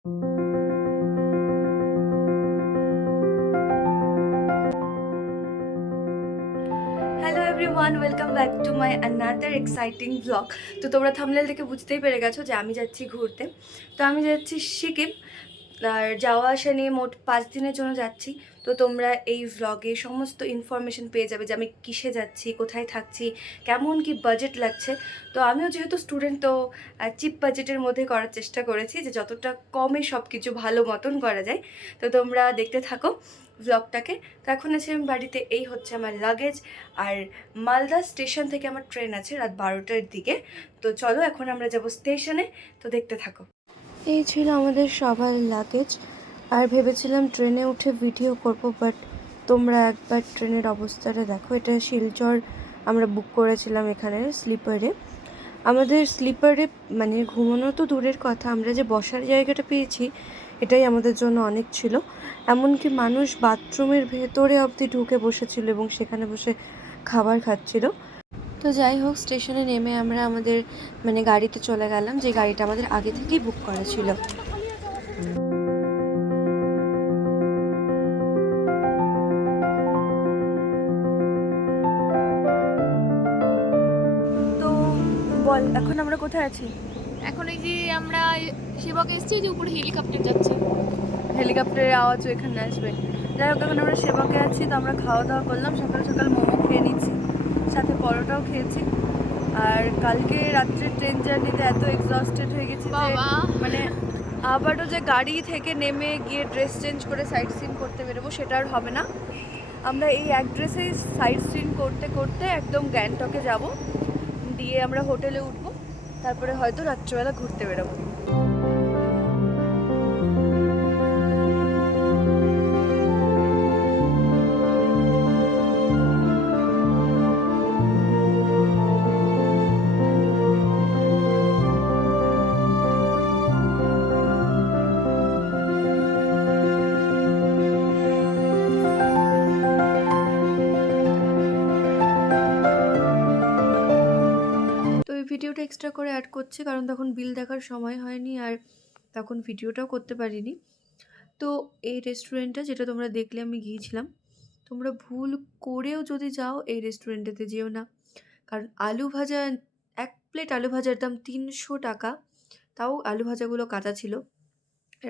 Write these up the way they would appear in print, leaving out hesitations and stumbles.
Hello everyone, welcome back to my another exciting blog. তো তোমরা thumbnail থেকে বুঝতেই পেরে গেছো যে আমি যাচ্ছি ঘুরতে। তো আমি যাচ্ছি সিকিম, আর যাওয়া আসা নিয়ে মোট 5 দিনের জন্য যাচ্ছি। তো তোমরা এই ভ্লগে সমস্ত ইনফরমেশন পেয়ে যাবে যে আমি কিসে যাচ্ছি, কোথায় থাকছি, কেমন কি বাজেট লাগছে। তো আমিও যেহেতু স্টুডেন্ট, তো চিপ বাজেটের মধ্যে করার চেষ্টা করেছি যে যতটা কমে সব কিছু ভালো মতন করা যায়। তো তোমরা দেখতে থাকো ভ্লগটাকে। তো এখন আছে আমি বাড়িতে, এই হচ্ছে আমার লাগেজ। আর মালদা স্টেশন থেকে আমার ট্রেন আছে রাত 12টার দিকে। তো চলো এখন আমরা যাব স্টেশনে, তো দেখতে থাকো। এই ছিল আমাদের সবার লাগেজ। আর ভেবেছিলাম ট্রেনে উঠে ভিডিও করব, বাট তোমরা একবার ট্রেনের অবস্থাটা দেখো। এটা শিলচর আমরা বুক করেছিলাম এখানে স্লিপারে। আমাদের স্লিপারে মানে ঘুমানো তো দূরের কথা, আমরা যে বসার জায়গাটা পেয়েছি এটাই আমাদের জন্য অনেক ছিল। এমনকি মানুষ বাথরুমের ভেতরে অবধি ঢুকে বসেছিল এবং সেখানে বসে খাবার খাচ্ছিল। তো যাই হোক, স্টেশনে নেমে আমরা আমাদের মানে গাড়িতে চলে গেলাম, যে গাড়িটা আমাদের আগে থেকেই বুক করা ছিল। তো বল, এখন আমরা কোথায় আছি? এখন এই যে আমরা সেবাকে এসেছি, যে উপরে হেলিকপ্টার যাচ্ছে। হেলিকপ্টারের আওয়াজও এখানে আসবে। যাই হোক, এখন আমরা সেবাকে আছি। তো আমরা খাওয়া দাওয়া করলাম, সকাল সকাল মোমো খেয়ে নিচ্ছি, সাথে পরোটাও খেয়েছি। আর কালকে রাত্রে ট্রেন জার্নিতে এত এক্সস্টেড হয়ে গেছি যে বাবা, মানে আবারও যে গাড়ি থেকে নেমে গিয়ে ড্রেস চেঞ্জ করে সাইট সিন করতে বেরোবো সেটা আর হবে না। আমরা এই এক ড্রেসেই সাইট সিন করতে করতে একদম গ্যাংটকে যাব, দিয়ে আমরা হোটেলে উঠবো, তারপরে হয়তো রাত্রিবেলা ঘুরতে বেরোবো। তো এই ভিডিওটা এক্সট্রা করে অ্যাড করছি কারণ তখন বিল দেখার সময় হয়নি, আর তখন ভিডিওটাও করতে পারিনি। তো এই রেস্টুরেন্টটা যেটা তোমরা দেখলে আমি গিয়েছিলাম, তোমরা ভুল করেও যদি যাও এই রেস্টুরেন্টেতে যেও না। কারণ আলু ভাজা, এক প্লেট আলু ভাজার দাম 300 টাকা। তাও আলু ভাজাগুলো কাঁচা ছিল।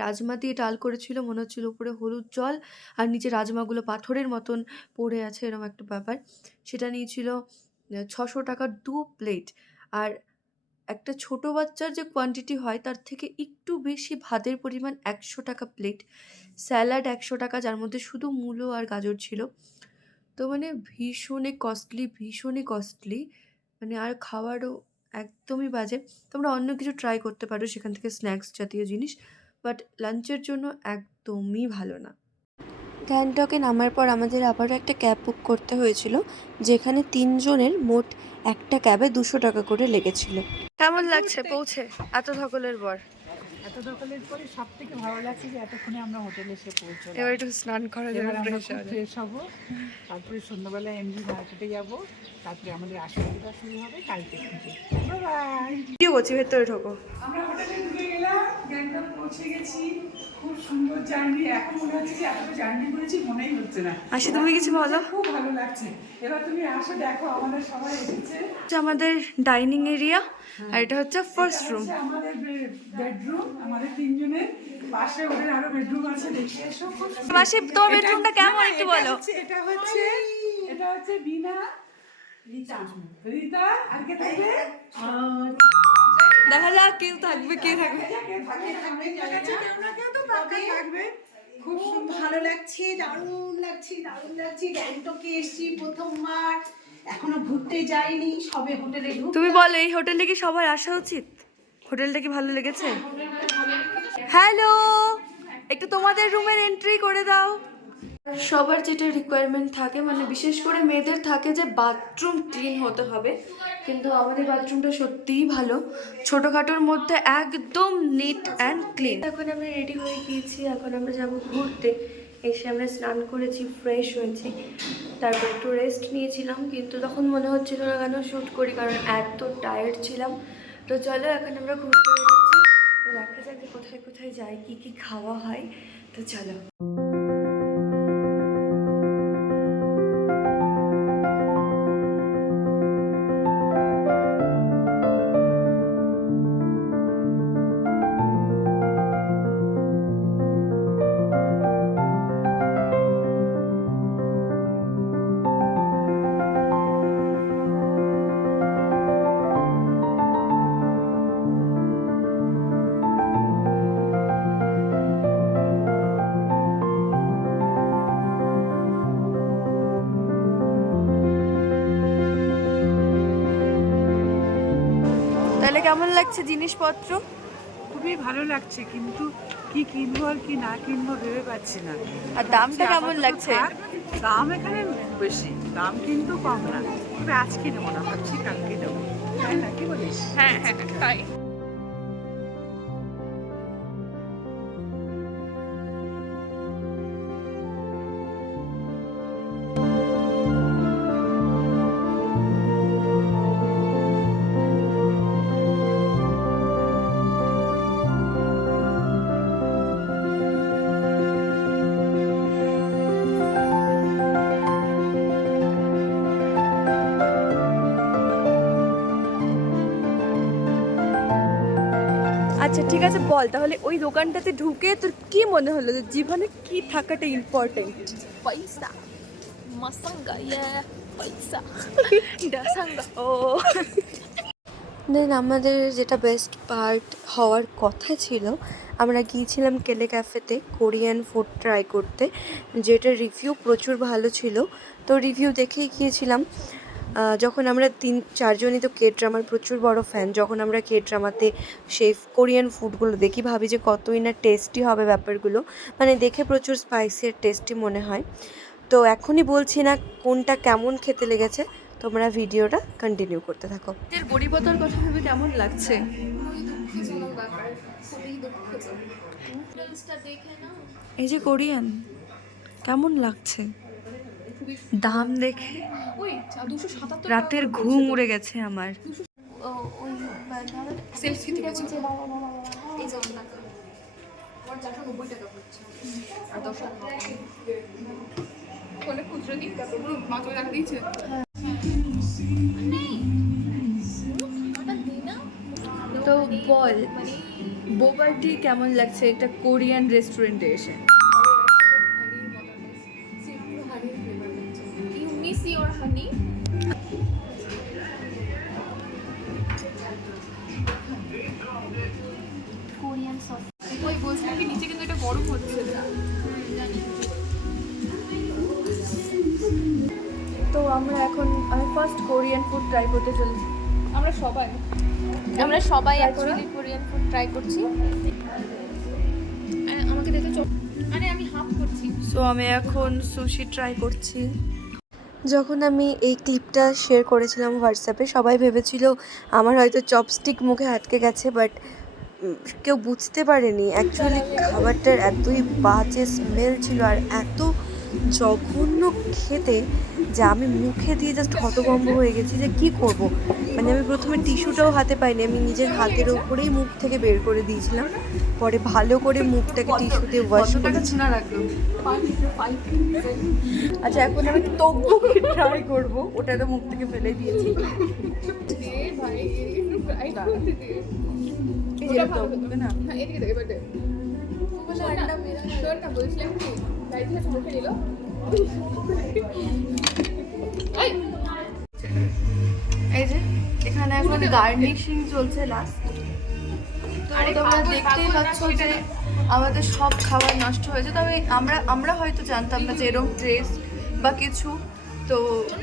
রাজমা দিয়ে ডাল করেছিল, মনে হচ্ছিল উপরে হলুদ জল আর নিচে রাজমাগুলো পাথরের মতন পড়ে আছে, এরকম একটা ব্যাপার। সেটা নিয়েছিল 600 টাকার 2 প্লেট। আর একটা ছোট বাচ্চার যে কোয়ান্টিটি হয় তার থেকে একটু বেশি ভাতের পরিমাণ, 100 টাকা প্লেট। স্যালাড 100 টাকা, যার মধ্যে শুধু মূলো আর গাজর ছিল। তো মানে ভীষণই কস্টলি, ভীষণই কস্টলি। মানে আর খাওয়ারও একদমই বাজে। তোমরা অন্য কিছু ট্রাই করতে পারো সেখান থেকে, স্ন্যাক্স জাতীয় জিনিস, বাট লাঞ্চের জন্য একদমই ভালো না। গ্যাংটকে নামার পর আমাদের আবারও একটা ক্যাব বুক করতে হয়েছিল, যেখানে 3 জনের মোট একটা ক্যাবে 200 টাকা করে লেগেছিল। কেমন লাগছে পৌঁছে এত ধকলের পর? এত দখলের পরে সব থেকে ভালো লাগছে যে এতক্ষণে আমরা হোটেলে এসে পৌঁছলাম। এবার একটু স্নান করা যাবে, এবার আমরা ফ্রেশ খুব হওয়া যাবে। ফ্রেশ হবো, তারপরে সন্ধ্যাবেলা এমজি মার্কেটে যাব, তারপরে আমাদের আসলটা শুরু হবে কালকে থেকে। বাই। ভিডিও করছি, ভেতরে ঢোকো। আমরা হোটেলে ঢুকে গেলাম, গ্যাংটক পৌঁছে গেছি। খুব সুন্দর জার্নি, এখন মনে হচ্ছে যে এত জার্নি করেছি মনেই হচ্ছে না। আশি, তুমি কিছু বলো। খুব ভালো লাগছে। এবার তুমি আসো, দেখো আমাদের সবাই এসেছে। হচ্ছে আমাদের ডাইনিং এরিয়া, আর এটা হচ্ছে ফার্স্ট রুম। আমাদের বেডরুম, আমাদের 3 জনের। পাশে ওদের আরো বেডরুম আছে, দেখে এসো। মাসি, তোমার বেডরুমটা কেমন একটু বলো। এটা হচ্ছে বিনা, রিতা আর কে থাকবে? দেখা যাক কেউ থাকবে, কে থাকবে। খুব ভালো লাগছে, দারুণ লাগছে, দারুণ লাগছে। গ্যাংটকে এসেছি প্রথমবার, এখনো ঘুরতে যাইনি, সবে হোটেলে ঢুক। তুমি বলো, এই হোটেলে কি সবার আসা উচিত? হোটেলটা কি ভালো লেগেছে? হ্যালো, একটু তোমাদের রুমের এন্ট্রি করে দাও। সবার যেটা রিকোয়ারমেন্ট থাকে, মানে বিশেষ করে মেয়েদের থাকে যে বাথরুম ক্লিন হতে হবে, কিন্তু আমাদের বাথরুমটা সত্যিই ভালো, ছোটোখাটোর মধ্যে একদম নিট অ্যান্ড ক্লিন। এখন আমরা রেডি হয়ে গিয়েছি, এখন আমরা যাব ঘুরতে। এসে আমরা স্নান করেছি, ফ্রেশ হয়েছি, তারপর একটু রেস্ট নিয়েছিলাম, কিন্তু তখন মনে হচ্ছিল না কেন শ্যুট করি, কারণ এত টায়ার্ড ছিলাম। তো চলো এখন আমরা ঘুরতে বেরোচ্ছি, দেখা যাক আগে কোথায় কোথায় যাই, কি কি খাওয়া হয়, তো চলো। তাহলে কেমন লাগছে জিনিসপত্র? খুবই ভালো লাগছে, কিন্তু কি কিনবো আর কি না কিনবো ভেবে পাচ্ছি না। আর দামটা কেমন লাগছে? দাম এখানে বেশি, দাম কিন্তু কম না। তবে আজকে নেবো না, ভাবছি কালকে নেবো, তাই না? কি বলিস? হ্যাঁ হ্যাঁ তাই। আচ্ছা ঠিক আছে, বল তাহলে ওই দোকানটাতে ঢুকে তোর কি মনে হলো যে জীবনে কি থাকাটা ইম্পর্টেন্ট? পয়সা মাসাঙ্গা পয়সা ডাসাঙ্গা। ও দেন আমাদের যেটা বেস্ট পার্ট হওয়ার কথা ছিল, আমরা গিয়েছিলাম কেলে ক্যাফেতে কোরিয়ান ফুড ট্রাই করতে, যেটা রিভিউ প্রচুর ভালো ছিল। তো রিভিউ দেখেই গিয়েছিলাম। যখন আমরা 3-4জনই তো কে ড্রামার প্রচুর বড় ফ্যান, যখন আমরা কে ড্রামাতে সেই কোরিয়ান ফুডগুলো দেখি ভাবি যে কতই না টেস্টি হবে ব্যাপারগুলো, মানে দেখে প্রচুর স্পাইসি আর টেস্টি মনে হয়। তো এখনই বলছি না কোনটা কেমন খেতে লেগেছে, তোমরা ভিডিওটা কন্টিনিউ করতে থাকো। এর গরিবতার কথা ভেবে কেমন লাগছে? এই যে কোরিয়ান কেমন লাগছে দাম দেখে? ওই 277 রাতের ঘুম উড়ে গেছে আমার। ওই সেলফি তুলেছে এই যেমন টাকা আমার 490 টাকা পড়ছে আর 10 টাকা কোনে খুচরো দিন পুরো মাত্র টাকা দিয়েছে। তো বল বোবাটি কেমন লাগছে একটা কোরিয়ান রেস্টুরেন্টে এসে? You miss your honey? Korean sauce. ওই বলছিলাম কি নিচে কিন্তু এটা গরম হচ্ছে। তো আমি ফার্স্ট কোরিয়ান ফুড ট্রাই করতে চলেছি। আমরা সবাই অ্যাকচুয়ালি কোরিয়ান ফুড ট্রাই করছি। আমাকে দেখে আরে আমি হাফ করছি। সো আমি এখন সুশি ট্রাই করছি। যখন আমি এই ক্লিপটা শেয়ার করেছিলাম হোয়াটসঅ্যাপে, সবাই ভেবেছিল আমার হয়তো চপস্টিক মুখে আটকে গেছে, বাট কেউ বুঝতে পারেনি অ্যাকচুয়ালি খাবারটার এতই বাজে স্মেল ছিল আর এত জঘন্য খেতে যে আমি মুখে দিয়ে জাস্ট হতভম্ব হয়ে গেছি যে কী করব। মানে আমি প্রথমে টিস্যুটাও হাতে পাইনি, আমি নিজের হাতের ওপরেই মুখ থেকে বের করে দিয়েছিলাম, পরে ভালো করে মুখটাকে টিস্যু দিয়ে ওয়াশ করে ছোনা রাখলাম। আচ্ছা এখন আমি তব্বুকে ট্রাই করব, ওটা তো মুখ থেকে ফেলে দিয়েছি। এই যে তব্বুকে না বলছিলাম কি মুখে নিল এই যে এখানে এখন গার্নিশিং চলছে লাস্ট। তো তোমরা দেখতেই পাচ্ছ যে আমাদের সব খাবার নষ্ট হয়েছে। তবে আমরা হয়তো জানতাম না যে এরকম টেস্ট বা কিছু, তো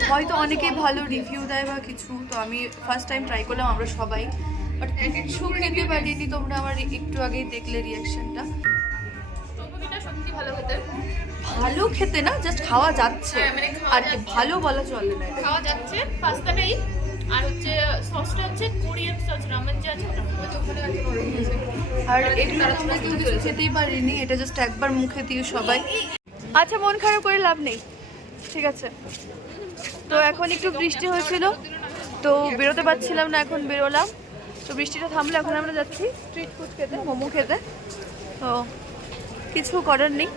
হয়তো অনেকেই ভালো রিভিউ দেয় বা কিছু। তো আমি ফার্স্ট টাইম ট্রাই করলাম, আমরা সবাই, বাট কিছু খেতে পারিনি। তোমরা আমার একটু আগেই দেখলে রিয়াকশনটা। সত্যি ভালো খেতে, ভালো খেতে না, জাস্ট খাওয়া যাচ্ছে, মানে আর কি ভালো বলা চলে না। খাওয়া যাচ্ছে পাস্তাটাই, আর হচ্ছে সসটা হচ্ছে কোরিয়ান সস, রামেন যে আছে ওখানে আছে। আর এগুলো আমরা কেউ কিছু খেতেই পারিনি, এটা জাস্ট একবার মুখে দিয়ে সবাই। আচ্ছা মন খারাপ করে লাভ নেই, ঠিক আছে। তো এখন একটু বৃষ্টি হয়েছিল তো বেরোতে পারছিলাম না, এখন বেরোলাম। তো বৃষ্টিটা থামলে এখন আমরা যাচ্ছি স্ট্রিট ফুড খেতে, মোমো খেতে। তো কিছু করার নেই,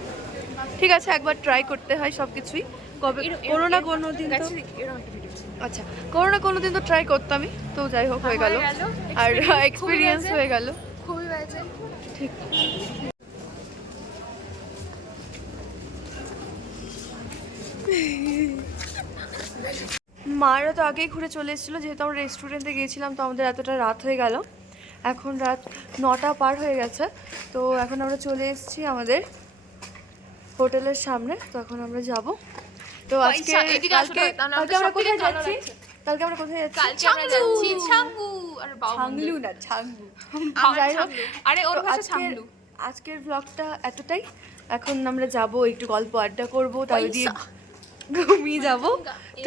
ঠিক আছে, একবার ট্রাই করতে হয় সব কিছুই। কবে কোনো না কোনো দিন তো, আচ্ছা কোনো না কোনো দিন তো ট্রাই করতামই, তো যাই হোক হয়ে গেল, আর এক্সপিরিয়েন্স হয়ে গেল। খুবই বাজে। ঠিক। মারা তো আগেই ঘুরে চলে এসেছিলো, যেহেতু আমরা রেস্টুরেন্টে গিয়েছিলাম, তো আমাদের এতটা রাত হয়ে গেল। এখন রাত 9টা পার হয়ে গেছে। তো এখন আমরা চলে এসেছি আমাদের হোটেলের সামনে। তো এখন আমরা যাব। তো আজকে কালকে আমরা কোথায় যাচ্ছি? কালকে আমরা কোথায় যাচ্ছি? কালকে আমরা যাচ্ছি ছাঙ্গু আর ছাংলু না ছাংলু। আমার যাই হোক, ছাংলু। আরে ওর তো ভাষা ছাংলু। আজকের ব্লগটা এতটাই। এখন আমরা যাব, একটু গল্প আড্ডা করব, তারপর দিয়ে ঘুমিয়ে যাব।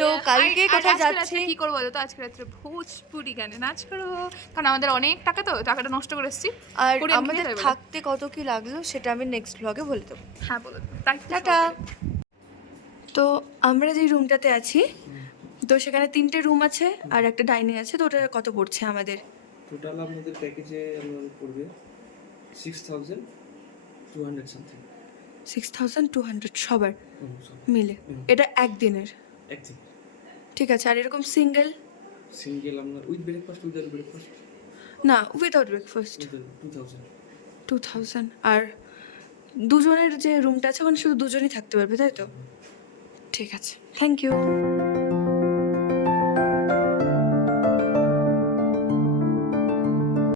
তো কালকে কোথায় যাচ্ছি? কি করবো বলো তো? আজকে রাত্রে ভোজপুরি গানে নাচ করবো, কারণ আমাদের অনেক টাকা, তো টাকাটা নষ্ট করে এসেছি। আর কোরিয়ান আমাদের খেয়ে যাবে। থাকতে কত কি লাগলো সেটা আমি নেক্সট ব্লগে বলে দেবো। হ্যাঁ বলো, তাই টাটা। তো আমরা যে রুমটাতে আছি, তো সেখানে 3টে রুম আছে আর একটা ডাইনিং আছে। তো ওটা কত পড়ছে আমাদের? টোটাল আমাদের প্যাকেজে আমাদের পড়বে 6200 সামথিং। 6200 সবার মিলে? এটা একদিনের? একদিন ঠিক আছে। আর এরকম সিঙ্গেল? সিঙ্গেল আমরা উইথ ব্রেকফাস্ট, উইদাউট ব্রেকফাস্ট না, উইদাউট ব্রেকফাস্ট 2000। 2000। আর দুজনের যে রুমটা আছে ওখানে শুধু দুজনই থাকতে পারবে, তাই তো? ঠিক আছে, থ্যাংক ইউ।